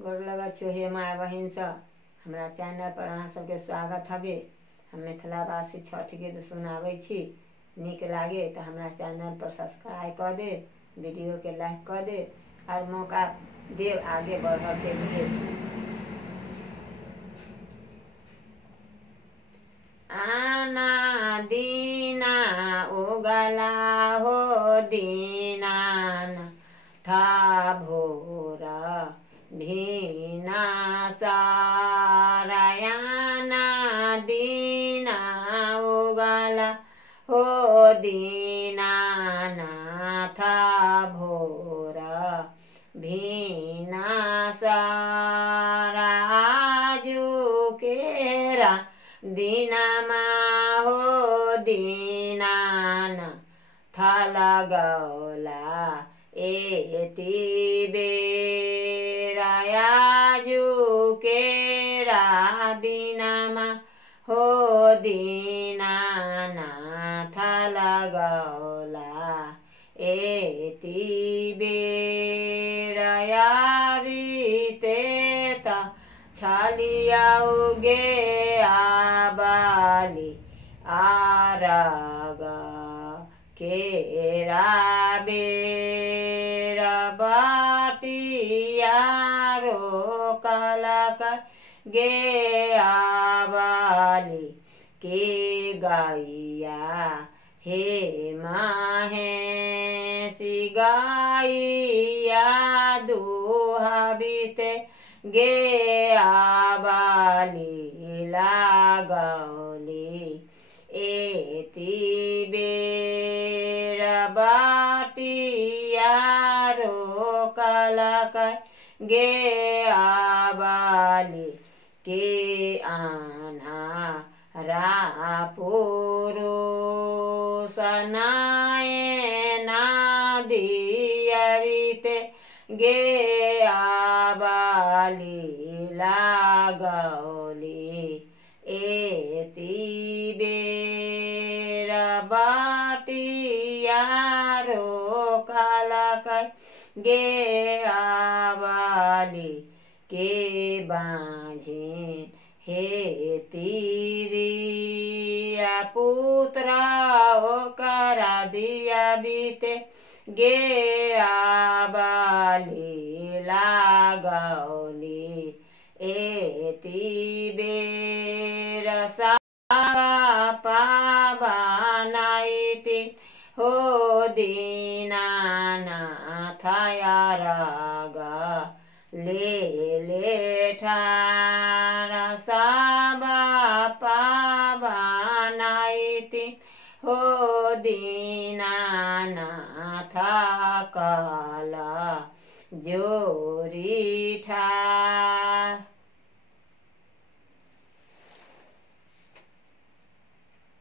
गोर लगा छो हे माय बहिन सब। हमरा चैनल पर अहाँ सबके स्वागत हवे। हम मिथिलावासी छठ गीत सुनाबै छी। नीक लागे तो हमरा चैनल पर सब्सक्राइब कर दे, वीडियो के लाइक कर दे और मौका दे आगे बढ़ के लिए। आना दीना उगला हो दीना था भोरा भीना सारायना दीना उगला हो दीना था भोरा भीना साराजू केरा दीनामा हो दीनान थाला गौला एति बेरायाजू केरा दीनामा हो दीनाना थाला गौला एति बेराया बीतेता छालिया उगे आबाली आरागा केरा बेरा बाटिया रोकला का गे आबाली के गाइया हे माहे सिगाइया दुहा बीते गे आबाली लागौली एति बेरा बाटिया रोकला गे आबाली के आना रापुरुषनाए ना दियविते गे आबाली लागौली एति बेरा बाटिया रोकला गे आबाली के बाझिन हे तीरिया पुत्रा ओकरा दिया बीते गे आबाली लागौली एति बेरा पावानाइति हो दीनाना थाया रागा ले ठारा साबा पावानाइति हो दीनाना था काला जोरी ठा